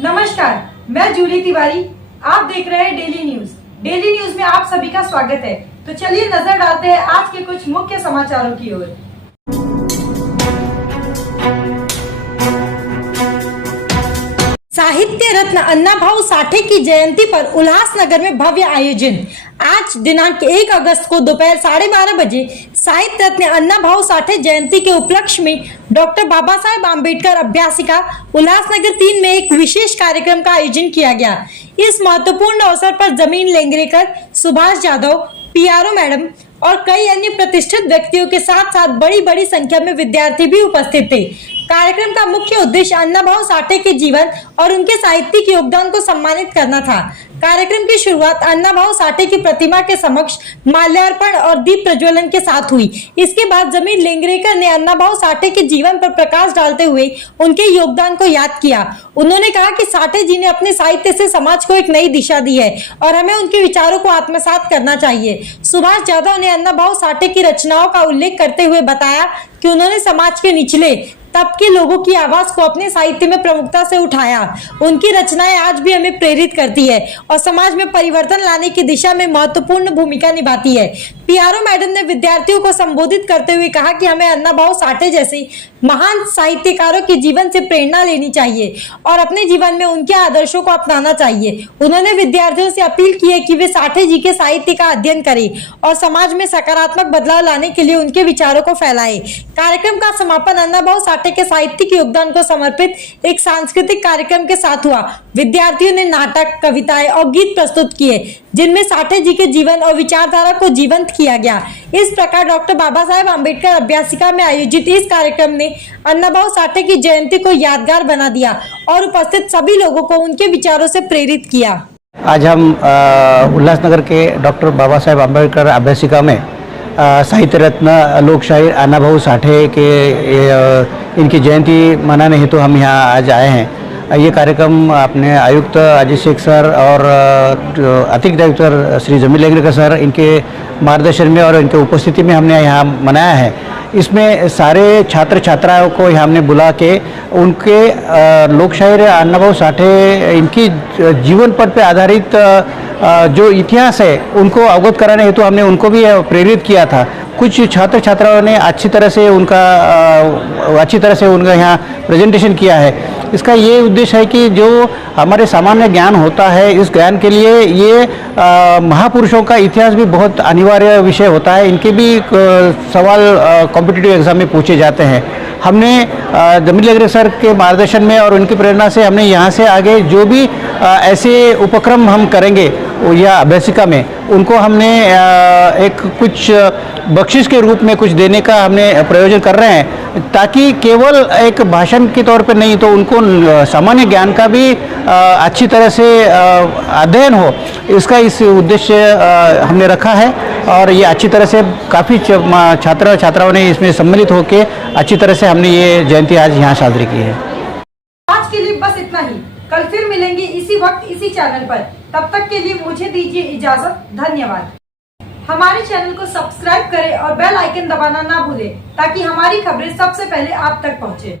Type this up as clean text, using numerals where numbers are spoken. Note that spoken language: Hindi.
नमस्कार, मैं जूली तिवारी। आप देख रहे हैं डेली न्यूज। डेली न्यूज में आप सभी का स्वागत है। तो चलिए नजर डालते हैं आज के कुछ मुख्य समाचारों की ओर। साहित्य रत्न अन्नाभाऊ साठे की जयंती पर उल्लासनगर में भव्य आयोजन। आज दिनांक 1 अगस्त को दोपहर 12:30 बजे साहित्य रत्न अन्नाभाऊ साठे जयंती के उपलक्ष्य में डॉक्टर बाबा साहेब आम्बेडकर अभ्यासिका उल्लासनगर 3 में एक विशेष कार्यक्रम का आयोजन किया गया। इस महत्वपूर्ण अवसर पर जमीन लेंगरेकर, सुभाष यादव, पीआरओ मैडम और कई अन्य प्रतिष्ठित व्यक्तियों के साथ साथ बड़ी संख्या में विद्यार्थी भी उपस्थित थे। कार्यक्रम का मुख्य उद्देश्य अन्नाभाऊ साठे के जीवन और उनके साहित्यिक योगदान को सम्मानित करना था। कार्यक्रम की शुरुआत अन्नाभाऊ साठे की प्रतिमा के समक्ष माल्यार्पण और दीप प्रज्वलन के साथ हुई। इसके बाद जमीन लेंगरेकर ने अन्नाभाऊ साठे के जीवन पर प्रकाश डालते हुए उनके योगदान को याद किया। उन्होंने कहा कि साठे जी ने अपने साहित्य से समाज को एक नई दिशा दी है और हमें उनके विचारों को आत्मसात करना चाहिए। सुभाष यादव ने अन्नाभाऊ साठे की रचनाओं का उल्लेख करते हुए बताया कि उन्होंने समाज के निचले तबके लोगों की आवाज को अपने साहित्य में प्रमुखता से उठाया। उनकी रचनाएं आज भी हमें प्रेरित करती है और समाज में परिवर्तन लाने की दिशा में महत्वपूर्ण भूमिका निभाती है। पीआरओ मैडम ने विद्यार्थियों को संबोधित करते हुए कहा कि हमें अन्नाभाऊ साठे जैसे महान साहित्यकारों के जीवन से प्रेरणा लेनी चाहिए और अपने जीवन में उनके आदर्शों को अपनाना चाहिए। उन्होंने विद्यार्थियों से अपील की है कि वे साठे जी के साहित्य का अध्ययन करें और समाज में सकारात्मक बदलाव लाने के लिए उनके विचारों को फैलाएं। कार्यक्रम का समापन अन्नाभाऊ साठे के साहित्यिक योगदान को समर्पित एक सांस्कृतिक कार्यक्रम के साथ हुआ। विद्यार्थियों ने नाटक, कविताएं और गीत प्रस्तुत किए जिनमें साठे जी के जीवन और विचारधारा को जीवंत किया गया। इस प्रकार डॉक्टर बाबा साहेब आम्बेडकर अभ्यासिका में आयोजित इस कार्यक्रम ने अन्नाभाऊ साठे की जयंती को यादगार बना दिया और उपस्थित सभी लोगों को उनके विचारों से प्रेरित किया। आज हम उल्लासनगर के डॉक्टर बाबा साहेब आम्बेडकर अभ्यासिका में साहित्य रत्न लोक शायर अन्नाभाऊ साठे के इनकी जयंती मनाने हेतु हम यहाँ आज आए हैं। ये कार्यक्रम अपने आयुक्त अजय शेख सर और अतिरिक्त आयुक्त श्री जमीन लेंगरेकर सर इनके मार्गदर्शन में और इनके उपस्थिति में हमने यहाँ मनाया है। इसमें सारे छात्र छात्राओं को यहाँ हमने बुला के उनके लोक शायर अन्नाभाऊ साठे इनकी जीवन पर पे आधारित जो इतिहास है उनको अवगत कराने हेतु हमने उनको भी प्रेरित किया था। कुछ छात्र छात्राओं ने अच्छी तरह से उनका यहाँ प्रेजेंटेशन किया है। इसका ये उद्देश्य है कि जो हमारे सामान्य ज्ञान होता है, इस ज्ञान के लिए ये महापुरुषों का इतिहास भी बहुत अनिवार्य विषय होता है। इनके भी सवाल कॉम्पिटिटिव एग्जाम में पूछे जाते हैं। हमने जमीन लेंगरेकर सर के मार्गदर्शन में और उनकी प्रेरणा से हमने यहाँ से आगे जो भी ऐसे उपक्रम हम करेंगे या अभ्यासिका में उनको हमने एक कुछ बख्शिश के रूप में कुछ देने का हमने प्रयोजन कर रहे हैं, ताकि केवल एक भाषण के तौर पर नहीं तो उनको सामान्य ज्ञान का भी अच्छी तरह से अध्ययन हो। इसका इस उद्देश्य हमने रखा है और ये अच्छी तरह से काफ़ी छात्र छात्राओं ने इसमें सम्मिलित होकर अच्छी तरह से हमने ये जयंती आज यहाँ साजरी की है। आज के लिए बस इतना ही। कल फिर मिलेंगे इसी वक्त इसी चैनल पर। तब तक के लिए मुझे दीजिए इजाजत। धन्यवाद। हमारे चैनल को सब्सक्राइब करें और बेल आइकन दबाना ना भूलें ताकि हमारी खबरें सबसे पहले आप तक पहुंचे।